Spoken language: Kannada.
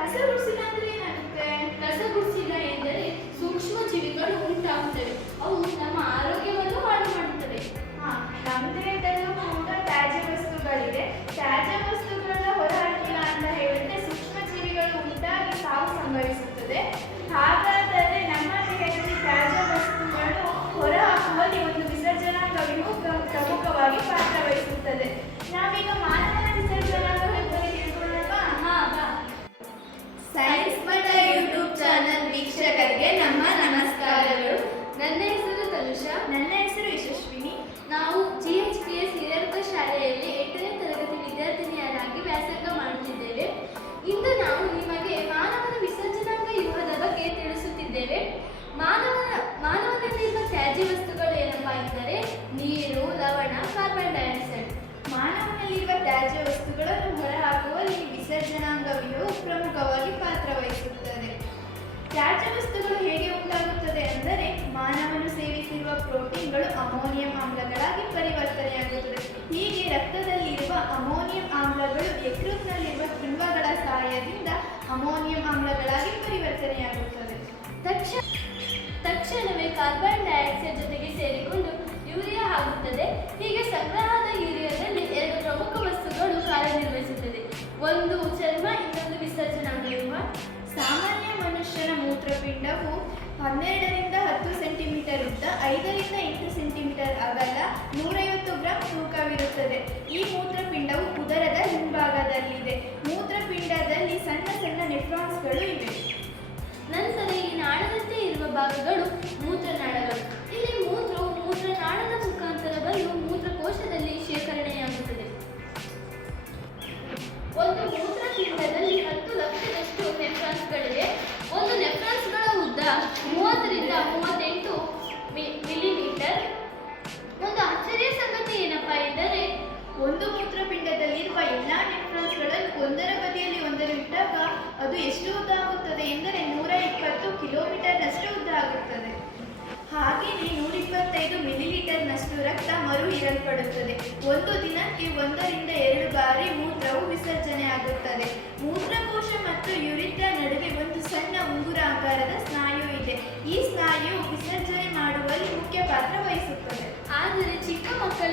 ಕಸಗುಡಿಸಿದ ಅಂದ್ರೆ ಏನಾಗುತ್ತೆ? ಕಸಗುಡಿಸಿದ ಎಂದರೆ ಸೂಕ್ಷ್ಮ ಜೀವಿಗಳು ಉಂಟಾಗುತ್ತವೆ. ಅವು ನಮ್ಮ ಆರೋಗ್ಯವನ್ನು ಹಾಳು ಮಾಡುತ್ತವೆ. ನಮ್ಮ ದೇಹದಲ್ಲೂ ಕೂಡ ತ್ಯಾಜ್ಯ ವಸ್ತುಗಳಿದೆ. ತ್ಯಾಜ್ಯ ವಸ್ತುಗಳನ್ನ ಹೊರಹಾಕಿಲ್ಲ ಅಂತ ಹೇಳಿದ್ರೆ ಸೂಕ್ಷ್ಮ ಜೀವಿಗಳು ಉಂಟಾಗಿ ಸಾವು ಸಂಭವಿಸುತ್ತದೆ. ಹಾಗಾದರೆ ನಮ್ಮ ದೇಹದಲ್ಲಿ ತ್ಯಾಜ್ಯ ವಸ್ತುಗಳು ಹೊರಹಾಕುವಲ್ಲಿ ಒಂದು ವಿಸರ್ಜನಾಂಗವು ಪ್ರಮುಖವಾಗಿ ಪಾತ್ರ ವಹಿಸುತ್ತದೆ. ನಾವೀಗ ಮಾನವನ ವಿಸರ್ಜನಾಂಗದ ಬಗ್ಗೆ ತಿಳ್ಕೊಳ್ಳೋಣ. ಸೈನ್ಸ್ ಮಠ ಯೂಟ್ಯೂಬ್ ಚಾನಲ್ ವೀಕ್ಷಕರಿಗೆ ನಮ್ಮ ನಮಸ್ಕಾರಗಳು. ನನ್ನ ಹೆಸರು ತನುಷಾ. ನನ್ನ ಹೆಸರು ಯಶಸ್ವಿನಿ. ನಾವು GHPS ಹಿರಿಯರ್ಗ ಶಾಲೆಯಲ್ಲಿ 8ನೇ ತರಗತಿ ವಿದ್ಯಾರ್ಥಿನಿಯರಾಗಿ ವ್ಯಾಸಂಗ ಮಾಡುತ್ತಿದ್ದೇವೆ. ಇಂದು ನಾವು ನಿಮಗೆ ಮಾನವನ ವಿಸರ್ಜನಾಂಗ ವ್ಯೂಹದ ಬಗ್ಗೆ ತಿಳಿಸುತ್ತಿದ್ದೇವೆ. ಮಾನವನಲ್ಲಿರುವ ತ್ಯಾಜ್ಯ ವಸ್ತುಗಳು ಏನಪ್ಪಾ ಎಂದರೆ ನೀರು, ಲವಣ, ಕಾರ್ಬನ್ ಡೈಆಕ್ಸೈಡ್. ಮಾನವನಲ್ಲಿರುವ ತ್ಯಾಜ್ಯ ವಸ್ತುಗಳನ್ನು ಹೊರಹಾಕುವಲ್ಲಿ ವಿಸರ್ಜನಾಂಗ ವ್ಯೂಹವು ಪ್ರಮುಖವಾಗಿ ಪಾತ್ರ ವಹಿಸುತ್ತದೆ. ತ್ಯಾಜ್ಯ ವಸ್ತುಗಳು ಹೇಗೆ ಉಂಟಾಗುತ್ತದೆ ಅಂದರೆ ಮಾನವನು ಸೇವಿಸಿರುವ ಪ್ರೋಟೀನ್ಗಳು ಅಮೋನಿಯಂ ಆಮ್ಲಗಳಾಗಿ ಪರಿವರ್ತನೆಯಾಗುತ್ತದೆ. ಹೀಗೆ ರಕ್ತದಲ್ಲಿರುವ ಅಮೋನಿಯಂ ಆಮ್ಲಗಳು ಯಕೃತ್ನಲ್ಲಿರುವ ಕಿಣ್ವಗಳ ಸಹಾಯದಿಂದ ಅಮೋನಿಯಂ ಆಮ್ಲಗಳಾಗಿ ಪರಿವರ್ತನೆಯಾಗುತ್ತದೆ. ತಕ್ಷಣವೇ ಕಾರ್ಬನ್ ಡೈಆಕ್ಸೈಡ್ ಜೊತೆಗೆ ಸೇರಿಕೊಂಡು ಯೂರಿಯಾ ಆಗುತ್ತದೆ. ಹೀಗೆ ಸಂಗ್ರಹದ ಯೂರಿಯಾದಲ್ಲಿ 2 ಪ್ರಮುಖ ವಸ್ತುಗಳು ಕಾರ್ಯನಿರ್ವಹಿಸುತ್ತದೆ. ಒಂದು ಚರ್ಮ, ಇನ್ನೊಂದು ವಿಸರ್ಜನಾಂಗ ವ್ಯೂಹ. ಸಾಮಾನ್ಯ ಮನುಷ್ಯನ ಮೂತ್ರಪಿಂಡವು 12 ರಿಂದ 10 ಸೆಂಟಿಮೀಟರ್ ಉದ್ದ, 5 ರಿಂದ 8 ಸೆಂಟಿಮೀಟರ್ ಅಗಲ, 150 ಗ್ರಾಂ ತೂಕವಿರುತ್ತದೆ. ಈ ಮೂತ್ರಪಿಂಡವು ಉದರದ ಹಿಂಭಾಗದಲ್ಲಿದೆ. ಮೂತ್ರಪಿಂಡದಲ್ಲಿ ಸಣ್ಣ ಸಣ್ಣ ನೆಫ್ರಾನ್ಸ್ಗಳು ಇವೆ. ನಂತರ ಈ ನಾಳದಂತೆ ಇರುವ ಭಾಗಗಳು ಮೂತ್ರನಾಳಗಳು. ಇಲ್ಲಿ ಮೂತ್ರವು ಮೂತ್ರನಾಳದ ಮುಖಾಂತರ ಬಂದು ಮೂತ್ರಕೋಶದಲ್ಲಿ ಶೇಖರಣೆಯಾಗುತ್ತದೆ. ಒಂದು ಮೂತ್ರಪಿಂಡದಲ್ಲಿ 10 ಲಕ್ಷದಷ್ಟು ನೆಫ್ರಾನ್ಸ್ಗಳಿವೆ. ಒಂದು ನೆಫ್ರಾನ್ಸ್ಗಳ ಉದ್ದ 30 ರಿಂದ 38 ಮಿಲಿಮೀಟರ್. ಒಂದು ಆಶ್ಚರ್ಯ ಸಂಗತಿ ಏನಪ್ಪಾ ಎಂದರೆ ಒಂದು ಮೂತ್ರಪಿಂಡದಲ್ಲಿರುವ ಎಲ್ಲ ನೆಫ್ರಾನ್ಸ್ಗಳನ್ನು ಒಂದರ ಬದಿಯಲ್ಲಿ ಒಂದನ್ನು ಇಟ್ಟಾಗ ಅದು ಎಷ್ಟು ಉದ್ದ ಆಗುತ್ತದೆ ಎಂದರೆ 120 ಕಿಲೋಮೀಟರ್ನಷ್ಟು ಉದ್ದ ಆಗುತ್ತದೆ. ಹಾಗೆಯೇ 125 ಮಿಲಿಲೀಟರ್ನಷ್ಟು ರಕ್ತ ಮರು ಹೀರಲ್ಪಡುತ್ತದೆ. ಒಂದು ದಿನಕ್ಕೆ 1 ರಿಂದ 2 ಬಾರಿ ಮೂತ್ರವು ವಿಸರ್ಜನೆ ಆಗುತ್ತದೆ. ಮೂತ್ರಕೋಶ ಮತ್ತು ಯುರಿತ್ರ ನಡುವೆ ಒಂದು ಸಣ್ಣ ಉಂಗುರ ಆಕಾರದ ಸ್ನಾಯು ಇದೆ. ಈ ಸ್ನಾಯು ವಿಸರ್ಜನೆ ಮಾಡುವಲ್ಲಿ ಮುಖ್ಯ ಪಾತ್ರ ವಹಿಸುತ್ತದೆ. ಆದರೆ ಚಿಕ್ಕ ಮಕ್ಕಳ